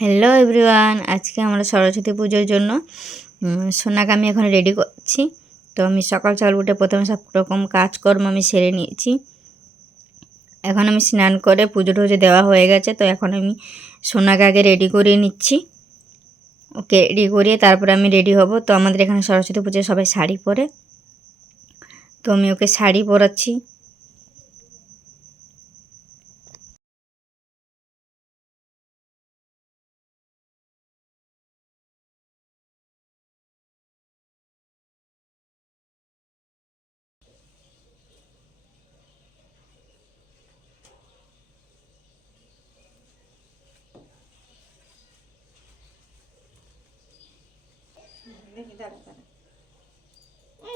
Hello everyone আজকে আমরা সরস্বতী পুজোর জন্য সোনাকে আমি এখন রেডি করছি। তো আমি সকাল সকাল উঠে প্রথমে সব রকম কাজকর্ম আমি সেরে নিয়েছি। এখন আমি স্নান করে পুজো টুজো দেওয়া হয়ে গেছে, তো এখন আমি সোনাকে আগে রেডি করিয়ে নিচ্ছি। ওকে রেডি করিয়ে তারপরে আমি রেডি হব। তো আমাদের এখানে সরস্বতী পুজোয় সবাই শাড়ি পরে। তো আমি ওকে শাড়ি পরাচ্ছি।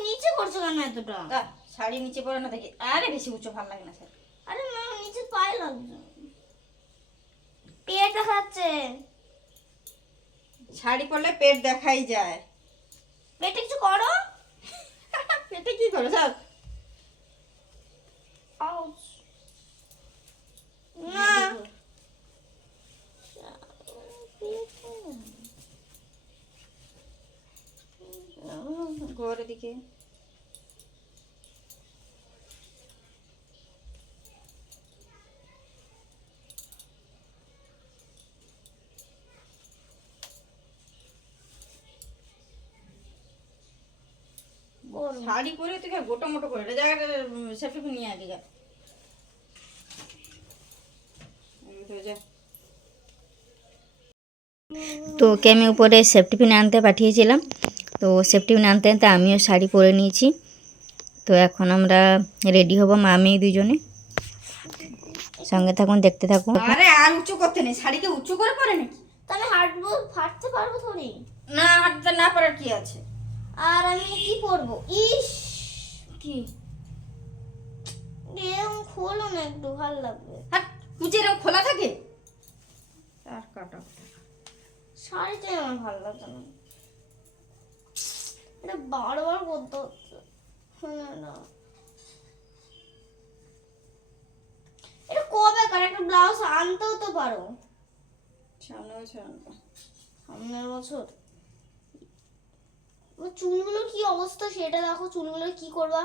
নিচে করছ কেন এতটা? শাড়ি নিচে পরে না দেখি। আরে বেশি উঁচু ভালো লাগে না শাড়ি। আরে না নিচে পায়ে লাগছে। পেট দেখাচ্ছে। শাড়ি পরলে পেট দেখাই যায়। পেটে কিছু করো? পেটে কি করো স্যার দিকে শাড়ি পরে তুই গোটা মোটো করে এটা জায়গাটা সেফে নিয়ে আগে যা। তো ওকে আমি উপরে সেফটি পিন আনতে পাঠিয়েছিলাম। তো সেফটি পিন আনতে আনতে আমিও শাড়ি পরে নিয়েছি। তো এখন আমরা রেডি হব মা আমি দুজনে। সঙ্গে থাকুন দেখতে থাকুন। আরে আর উঁচু করতে নেই শাড়িকে উঁচু করে পরে নাকি? তাহলে হাঁটবো ফাটতে পারব থোড়ি। না হাঁটতে না পারার কি আছে? আর আমি কি পরবো? ইস! কি? এরকম খোলো না একটু ভালো লাগবে। হাট কুচি এরকম খোলা থাকে? তার কাটা। শাড়িটাই আমার ভালো লাগছে না। এটা বারবার করতে হচ্ছে। না। এটা কবে কার একটা ব্লাউজ আনতেও তো পারো। সামনে বছর আনব। সামনের বছর? আমার চুলগুলোর কি অবস্থা সেটা দেখো চুলগুলো কি করবা?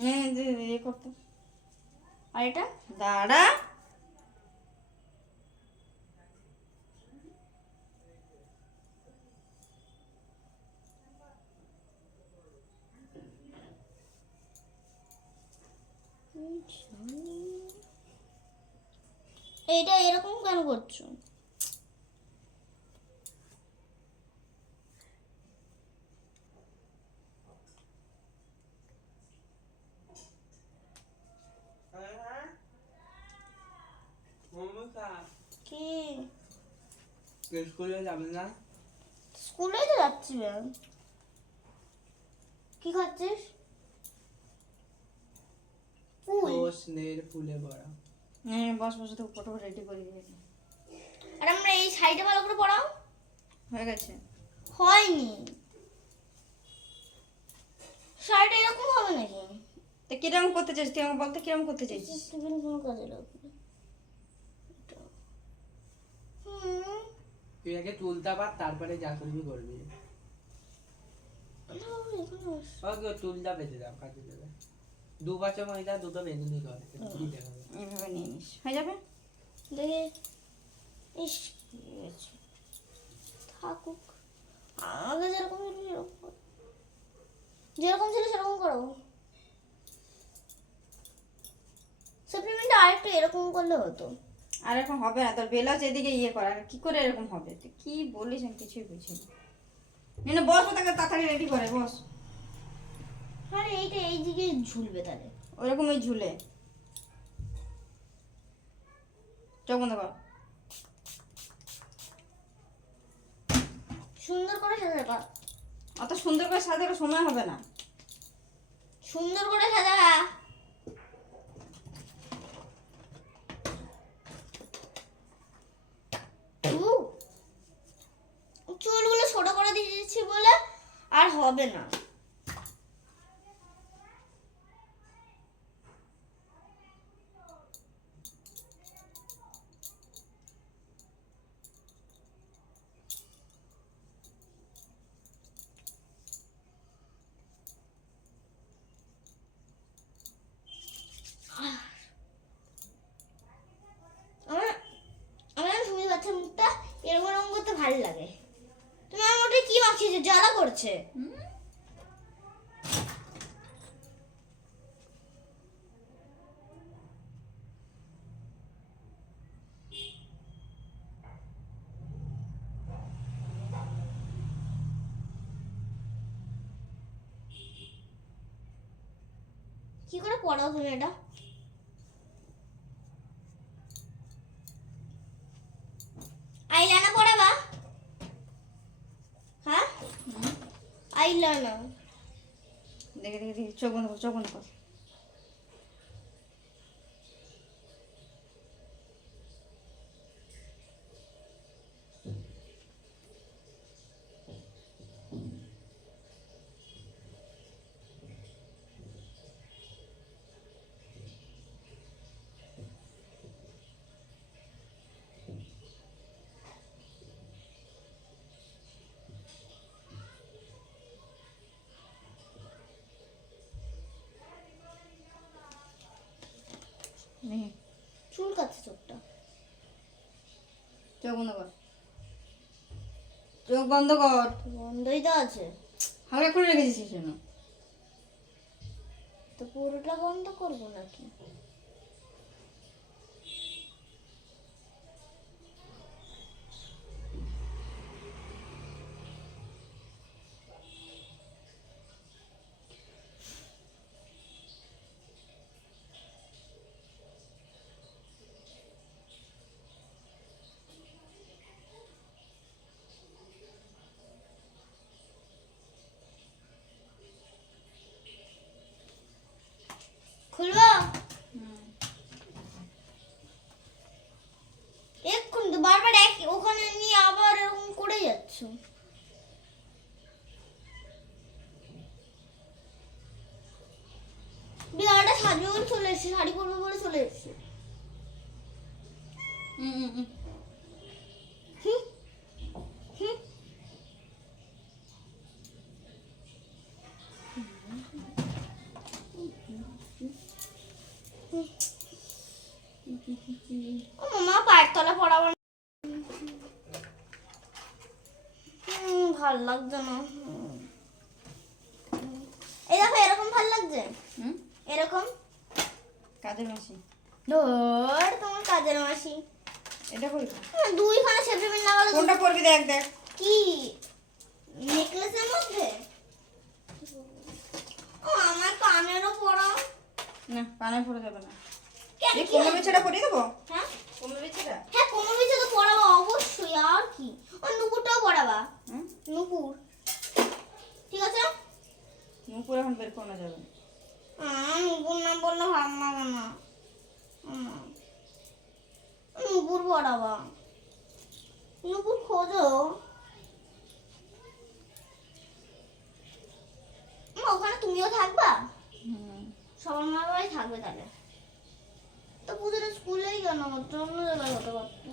হ্যাঁ করতে। আর এটা? দাঁড়া এইটা এরকম কেন করছ? কি? স্কুলে যাবে না? স্কুলে তো যাচ্ছি ম্যাম। কি খাচ্ছিস? ফুল ফুলে ভরা। হ্যাঁ বস বস তো ফটো রেডি করে দিয়েছি আর আমরা এই সাইডে ভালো করে পড়াও হয়ে গেছে। হয়নি। শাড়িটা এরকম হবে নাকি? তো কিরম করতে চাইছিস? তুই আমাকে বলতে কিরম করতে চাইছিস? টিফিন কোনো কাজে লাগবে তুই আগে তুলতে পার তারপরে যা করবি। করবি ওকে তুলটা বেঁচে যাও কাজে দেবে। দু বছর ময়দা দুটো বেগুনি করে। কি দেখাবে এইভাবে নিয়ে নিস হয়ে যাবে? দেখে ইস? থাকুক। আগে যেরকম ছিল। যেরকম ছিল সেরকম করো। সাপ্লিমেন্টটা আরেকটু এরকম করলে হতো। আর এরকম হবে না তোর বেলাস এদিকে ইয়ে করা কি করে এরকম হবে? তুই কি বলিস আমি কিছুই বুঝিনি না। বস তাকে তাড়াতাড়ি রেডি করে বস। আরে এইটা এই দিকে ঝুলবে তাহলে। ওইরকম ওই ঝুলে। চোখ বন্ধ কর সুন্দর করে সাজাবা। অত সুন্দর করে সাজার সময় হবে না। সুন্দর করে সাজাবা। চুলগুলো ছোট করে দিয়েছি বলে আর হবে না ভালো লাগে তুমি আমার মোটে কি মাখিয়েছো জ্বালা করছে কি করে পড়াও তুমি এটা আইলানা পড়াবা হ্যাঁ আইলানা দেখে দেখে দেখে চোখ বন্ধ কর চোখ বন্ধ কর দেখি চুল কাছে চোখটা। চোখ বন্ধ কর। চোখ বন্ধ কর। বন্ধই তো আছে। হালকা করে রেখেছিস কেন? তো পুরোটা বন্ধ করব নাকি? বলে চলে এসেছে শাড়ি পরবে বলে চলে এসেছে। মামা পায়ের তলা পড়াবো ভালো লাগছে না। এই দেখো এরকম ভালো লাগছে? হুম। এরকম? কাজের মাসি। ধর তোমার কাজের মাসি। এটা করবি হুম, দুইখানে সেফটি পিন লাগালো তো- কোনটা করবি দেখ দেখ। কি? নেকলেসের মধ্যে? ও আমার কানেরও পড়া। না কানে পড়ে যাবে না। এই কি কোমর? বেচাটা করিয়ে দেবো? হ্যাঁ? কোমর বেচাটা হ্যাঁ কোমর বিছে তো পড়াবো অবশ্যই। আর কি? ও নুপুরটাও হুম? নুপুর। ঠিক আছে? নুপুর এখন বের করানো যাবে না। নুপুর না বললে ভালো লাগে না। নুপুর পড়াবা নুপুর খোঁজো। ওখানে তুমিও থাকবা? সবার মা বাবাই থাকবে তাহলে। তো পুজোটা স্কুলেই কেন? হচ্ছে অন্য জায়গায় হতে পারতো।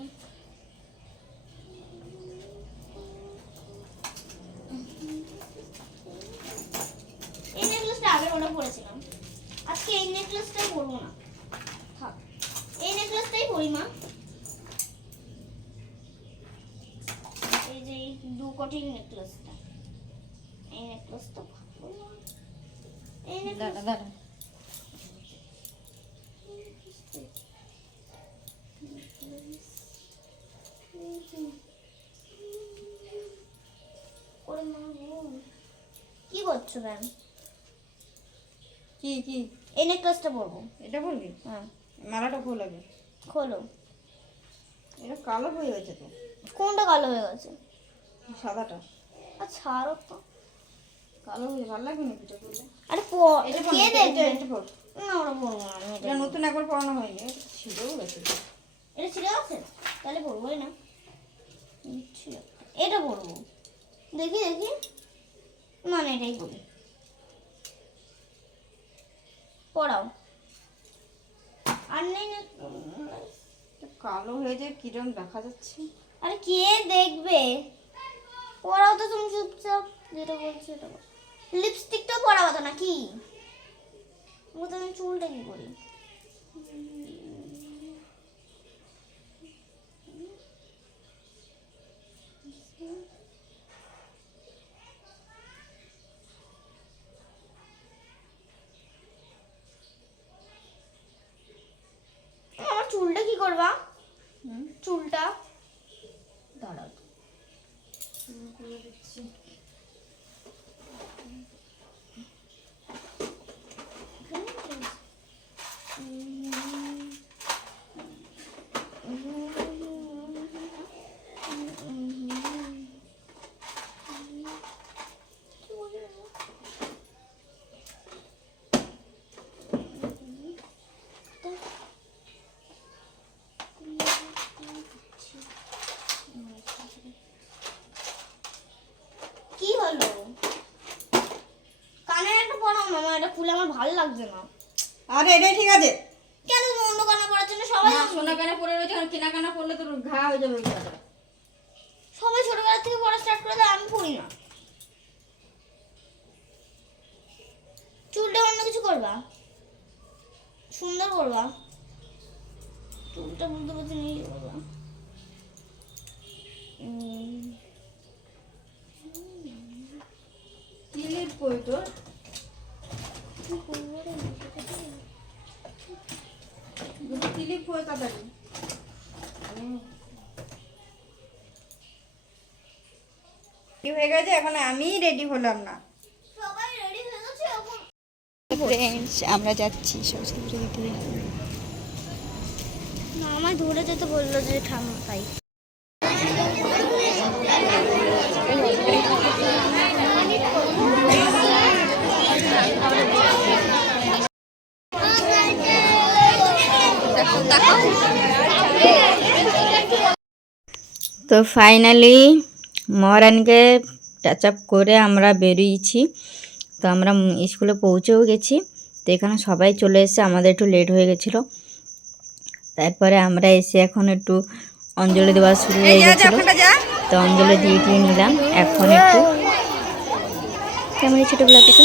এই নেকলেসটা আগের পরেছিলাম আজকে এই নেকলেসটাই পরবো না। থাক। এই নেকলেসটাই পরি মা। এই যে দু কোটির নেকলেসটা এই নেকলেসটা। এই নেকলেস। কি করছ ম্যাম? কি কি? এই নেকলেসটা পরবো। এটা বলবি হ্যাঁ। মালাটা ফুল লাগে খোলো। এটা কালো হয়ে গেছে তো। কোনটা কালো হয়ে গেছে? সাদাটা। আর ছাড়ো তো। কালো হয়ে ভালো লাগবে না এটা পরলে আরে প- এটা কে এটা দেখবে? এটা পর। না ওরা পরবো না এটা নতুন একবার পড়ানো হয়নি এটা ছিঁড়েও গেছে। এটা ছিঁড়ে গেছে? তাহলে পরবোই না। এটা পরবো। দেখি দেখি। না না এটাই পরি। পড়াও। আর নেই কালো হয়ে যায় কিরম দেখা যাচ্ছে? আরে কে দেখবে? পড়াও তো তুমি চুপচাপ যেটা বলছো সেটা লিপস্টিকটাও পড়াবো তো নাকি? ও তো আমি চুলটা কি করি চুলটা দাঁড়াও করে দিচ্ছি কি হলো কানের একটা পরাও না আমার এটা খুলে আমার ভালো লাগছে না। আরে এটাই ঠিক আছে। কেন অন্য কানে পড়ার জন্য? সবাই সোনা কানে পরে রয়েছে কারণ কিনা কানা পড়লে তোর ঘা হয়ে যাবে সবাই ছোটবেলা থেকে পড়া স্টার্ট করে দেয় আমি পড়ি না। চুলটা অন্য কিছু করবা? সুন্দর করবা? চুলটা বুঝতে পারছি না কি করবা। ক্লিপ কই তোর? হয়ে গেছে? এখন আমি রেডি হলাম না। সবাই রেডি হয়ে গেছে এখন ফ্রেন্ডস আমরা যাচ্ছি। সরস্বতী পুজো দিতে। না আমায় ধরে যেতে বলল যে ঠাম্মা তাই। তো ফাইনালি মহারানীকে টাচ আপ করে আমরা বেরিয়েছি। তো আমরা স্কুলে পৌঁছেও গেছি। তো এখানে সবাই চলে এসে আমাদের একটু লেট হয়ে গেছিল। তারপরে আমরা এসে এখন একটু অঞ্জলি দেওয়া শুরু হয়ে গেছিল। তো অঞ্জলি দিয়ে দিয়ে নিলাম এখন একটু কেমন ছোটো ব্লগটা